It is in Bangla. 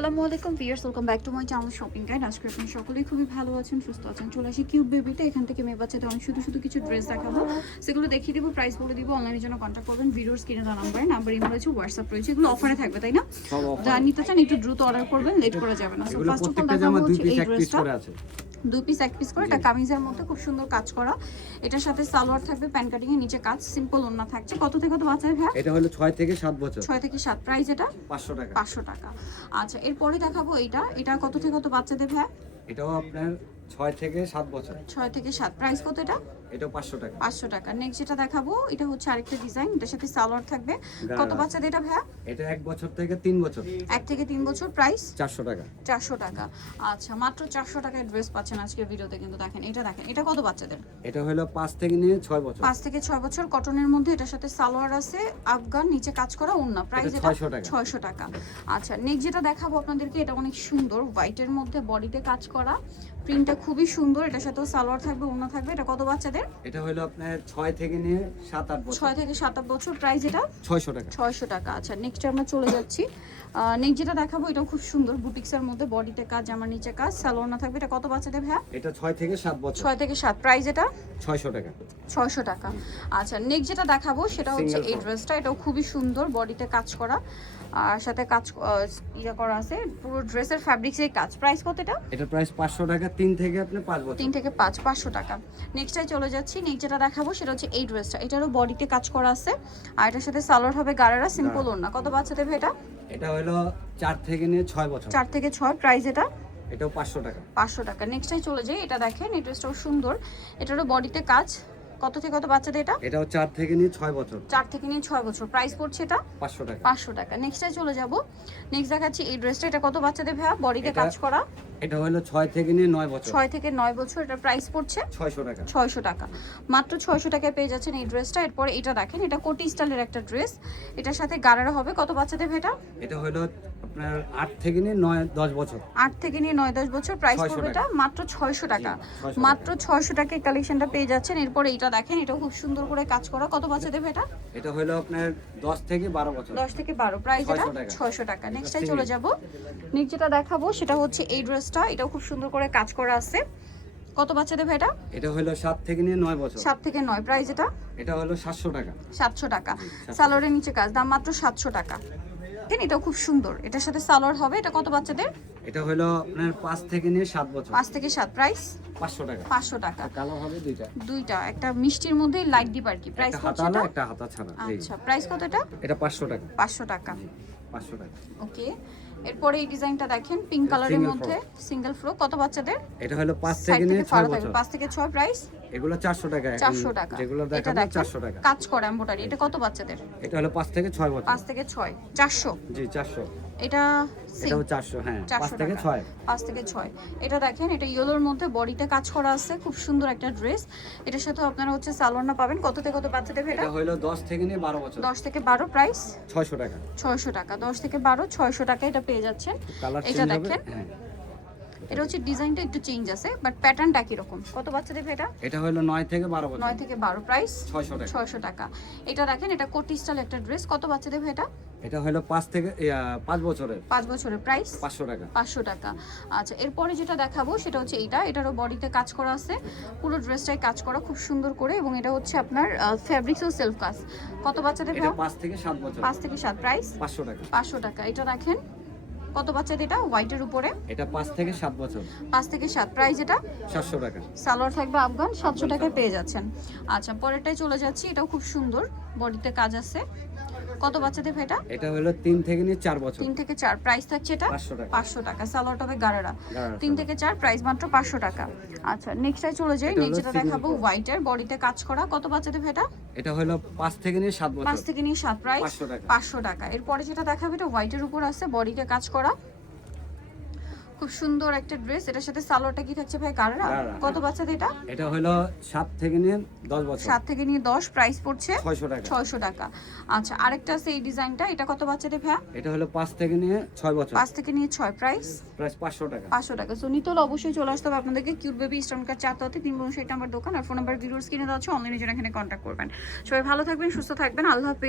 আসসালামু আলাইকুম viewers, welcome back to my channel shopping guide. আজকে আপনারা সকলেই খুবই ভালো আছেন, সুস্থ আছেন। চলে আসি কিউব বেবিতে। এখান থেকে মেয়ে বাচ্চাদের অনেক শুধু কিছু ড্রেস দেখাবো, সেগুলো দেখিয়ে দিব, প্রাইস বলে দিব। অনলাইনের জন্য কন্ট্যাক্ট করবেন ভিডিওর স্ক্রিনে দেওয়া নাম্বার ইমেল রয়েছে, হোয়াটসঅ্যাপ রয়েছে। এগুলো অফারে থাকবে, তাই না? যা নিতে চান একটু দ্রুত অর্ডার করবেন, লেট করা যাবে না। সো ফার্স্ট অফ অল দেখাবো হচ্ছে এই ড্রেসটা, দুই পিস এক পিস করে। এটা কামিজের মধ্যে খুব সুন্দর কাজ করা। এটার সাথে সালোয়ার থাকবে, প্যান্ট কাটিং এর নিচে কাজ, সিম্পল ওন্না থাকছে। কত থেকে কত বাচ্চাদের ভাই? এটা হলো 6 থেকে 7 বছর। 6 থেকে 7, প্রাইস এটা 500 টাকা। 500 টাকা। আচ্ছা, এরপরে দেখাবো এটা কত থেকে কত বাচ্চাদের ভাই? এটাও আপনার 6 থেকে 7 বছর। 6 থেকে 7, প্রাইস কত এটা? এটাও 500 টাকা। 500 টাকা। নেক্সট যেটা দেখাবো এটা হচ্ছে আরেকটা ডিজাইন, এটার সাথে সালোয়ার থাকবে। কত বাচ্চাদের এটা ভাই? এটা 1 বছর থেকে 3 বছর। 1 থেকে 3 বছর, প্রাইস 400 টাকা। 400 টাকা। আচ্ছা, মাত্র 400 টাকায় ড্রেস পাচ্ছেন আজকের ভিডিওতে। কিন্তু দেখেন এটা কত বাচ্চাদের? এটা হলো 5 থেকে নিয়ে 6 বছর। 5 থেকে 6 বছর, কটনের মধ্যে। এটার সাথে সালোয়ার আছে, আফগান, নিচে কাজ করা ওন্না, প্রাইস এটা 600 টাকা। আচ্ছা, নেক্সট যেটা দেখাবো আপনাদেরকে, এটা অনেক সুন্দর, হোয়াইটের মধ্যে, বডিতে কাজ করা, প্রিন্টটা খুবই সুন্দর। এটার সাথেও সালোয়ার থাকবে, ওন্না থাকবে। এটা কত বাচ্চাদের? এটা হলো আপনার 6 থেকে নিয়ে 7-8 বছর। 6 থেকে 7-8 বছর, প্রাইস এটা 600 টাকা। 600 টাকা। আচ্ছা, নেক্সট আমরা চলে যাচ্ছি। নেক্সট যেটা দেখাবো এটাও খুব সুন্দর, বুটিক্সের মধ্যে, বডিতে কাজ, জামার নিচে কাজ, সালোয়ার না থাকবে। এটা কত বাচ্চাদের ভাই? এটা 6 থেকে 7 বছর। 6 থেকে 7, প্রাইস এটা 600 টাকা। 600 টাকা। আচ্ছা, নেক্সট যেটা দেখাবো সেটা হচ্ছে এই ড্রেসটা। এটাও খুবই সুন্দর, বডিতে কাজ করা, আর সাথে কাজ ইয়া করা আছে, পুরো ড্রেসের ফ্যাব্রিক্সের কাজ। প্রাইস কত এটা? এটা প্রাইস 500 টাকা, 3 থেকে আপনি 5 বছর। 3 থেকে 5, 500 টাকা। নেক্সটটাই চলে যাচ্ছি। নেক্সট যেটা দেখাবো সেটা হচ্ছে এই ড্রেসটা। এটারও বডিতে কাজ করা আছে, আর এটার সাথে সালোয়ার হবে গারারা, সিম্পল ওন্না। কত বাচ্চাদের ভাই এটা? এটা হলো 4 থেকে নিয়ে 6 বছর। 4 থেকে 6, প্রাইস এটা এটাও 500 টাকা। 500 টাকা। নেক্সটটাই চলে যাই। এটা দেখেন, এই ড্রেসটাও সুন্দর, এটারও বডিতে কাজ। কত থেকে কত বাচ্চাদের এটা? এটাও 4 থেকে নিয়ে 6 বছর। 4 থেকে নিয়ে 6 বছর, প্রাইস পড়ছে এটা 500 টাকা। 500 টাকা। নেক্সটটাই চলে যাব। নেক্সট দেখাচ্ছি এই ড্রেসটা। এটা কত বাচ্চাদের ভাইয়া? বডিতে কাজ করা, এটা হলো 6 থেকে নিয়ে 9 বছর। 6 থেকে 9 বছর। এটা প্রাইস পড়ছে 600 টাকা। 600 টাকা। মাত্র 600 টাকায় পেয়ে যাচ্ছেন এই ড্রেসটা। এরপরে এটা দেখেন, এটা কোটি স্টাইলের একটা ড্রেস, এটার সাথে গারারা হবে। কত বাচ্চাদের ভাই এটা? এটা হলো আপনার 8 থেকে নিয়ে 9-10 বছর। 8 থেকে নিয়ে 9-10 বছর, প্রাইস পড়বে এটা মাত্র 600 টাকা। মাত্র 600 টাকায় কালেকশনটা পেয়ে যাচ্ছেন। এরপরে এটা দেখেন, এটাও খুব সুন্দর করে কাজ করা। কত বাচ্চাদের ভাই এটা? এটা হলো আপনার 10 থেকে 12 বছর। 10 থেকে 12, প্রাইস এটা 600 টাকা। নেক্সটটাই চলে যাব। নেক্সট যেটা দেখাবো সেটা হচ্ছে এই ড্রেসটা। এটাও খুব সুন্দর করে কাজ করা আছে। কত বাচ্চাদের ভাই এটা? এটা হলো 7 থেকে নিয়ে 9 বছর। 7 থেকে 9, প্রাইস এটা এটা হলো 700 টাকা। 700 টাকা। সালোয়ারের নিচে কাজ, দাম মাত্র 700 টাকা। এটাও খুব সুন্দর, এটার সাথে সালোয়ার হবে। এটা কত বাচ্চাদের? এটা হলো আপনার 5 থেকে নিয়ে 7 বছর। 5 থেকে 7, প্রাইস 500 টাকা। 500 টাকা। কালার হবে দুইটা, একটা মিষ্টির মধ্যে লাইট ডিপ আর কি। প্রাইস কত এটা? এটা? একটা হাতা ছাড়া। আচ্ছা, প্রাইস কত এটা? এটা 500 টাকা। 500 টাকা। 500 টাকা। ওকে, এরপরে এই ডিজাইনটা দেখেন, পিঙ্ক কালারের মধ্যে, সিঙ্গেল ফ্রো। কত বাচ্চাদের? এটা হলো 5 থেকে নিয়ে 6 বছর। 5 থেকে 6, প্রাইস এগুলো 400 টাকা। 400 টাকা। যেগুলো এটা দেখাবো দেখেন 400 টাকা। কাজ করা এমব্রয়ডারি। এটা কত বাচ্চাদের? এটা হলো 5 থেকে 6 বছর। 5 থেকে 6, 400। জি 400। এটা এটাও 400। হ্যাঁ, 5 থেকে 6। 5 থেকে 6। এটা দেখেন, এটা ইয়েলোর মধ্যে, বডিতে কাজ করা আছে, খুব সুন্দর একটা ড্রেস। এটার সাথে আপনারা হচ্ছে সালোয়ার পাবেন। কত থেকে কত বাচ্চাদের এটা? এটা হলো 10 থেকে নিয়ে 12 বছর। 10 থেকে 12, প্রাইস 600 টাকা। 600 টাকা। 10 থেকে 12, 600 টাকা এটা পেয়ে যাচ্ছেন। এটা দেখেন, এটা হচ্ছে ডিজাইনটা একটু চেঞ্জ আছে, বাট প্যাটার্নটা কি রকম। কত বাচ্চাদের এটা? এটা হলো 9 থেকে 12 বছর। 9 থেকে 12, প্রাইস 600 টাকা। 600 টাকা। এটা দেখেন, এটা কোটি স্টাইল একটা ড্রেস। কত বাচ্চাদের এটা? এটা হলো 5 থেকে 5 বছরের। 5 বছরের, প্রাইস 500 টাকা। 500 টাকা। আচ্ছা, এরপরে যেটা দেখাবো সেটা হচ্ছে এটারও বডিতে কাজ করা আছে, পুরো ড্রেসটাই কাজ করা খুব সুন্দর করে, এবং এটা হচ্ছে আপনার ফ্যাব্রিক্স ও সেলফ কাজ। কত বাচ্চাদের এটা 5 থেকে 7 বছর। 5 থেকে 7, প্রাইস 500 টাকা। 500 টাকা। এটা দেখেন, কত বাচ্চাদের এটা? হোয়াইটের উপরে, এটা 5 থেকে 7 বছর। 5 থেকে 7, প্রাইস এটা 700 টাকা। সালোয়ার থাকবে আফগান, 700 টাকায় পেয়ে যাচ্ছেন। আচ্ছা, পরেরটাই চলে যাচ্ছি। এটাও খুব সুন্দর, বডিতে কাজ আছে। কত বাচ্চাদের এটা? এটা হলো 3 থেকে নিয়ে 4 বছর। 3 থেকে 4, প্রাইস থাকছে এটা 500 টাকা। 500 টাকা। সালোয়ারটা হবে গারারা। 3 থেকে 4, প্রাইস মাত্র 500 টাকা। আচ্ছা, নেক্সটটাই চলে যাই। নেক্সট যেটা দেখাবো হোয়াইটের, বডিতে কাজ করা। কত বাচ্চাদের এটা? এটা হলো 5 থেকে নিয়ে 7 বছর। 5 থেকে নিয়ে 7, প্রাইস 500 টাকা। 500 টাকা। এরপরে যেটা দেখাবো এটা হোয়াইটের উপর আছে, বডিতে কাজ করা, খুব সুন্দর একটা ড্রেস। এটার সাথে সালোয়ারটা কি থাকছে ভাই? গারারা। কত বাচ্চাদের এটা? এটা হলো 7 থেকে নিয়ে 10 বছর। 7 থেকে নিয়ে 10, প্রাইস পড়ছে 600 টাকা। 600 টাকা। আচ্ছা, আরেকটা আছে এই ডিজাইনটা। এটা কত বাচ্চাদের ভাই? এটা হলো 5 থেকে নিয়ে 6 বছর। 5 থেকে নিয়ে 6, প্রাইস 500 টাকা। 500 টাকা। সো নিতে হলে অবশ্যই চলে আসতে হবে আপনাদেরকে কিউট বেবি স্টোন কার 4 তলাতে 359 নাম্বার দোকান, আর ফোন নাম্বার ভিডিওর স্ক্রিনে দেওয়া আছে। অনলাইনে জন্য এখানে কন্ট্যাক্ট করবেন। সবাই ভালো থাকবেন, সুস্থ থাকবেন। আল্লাহ হাফেজ।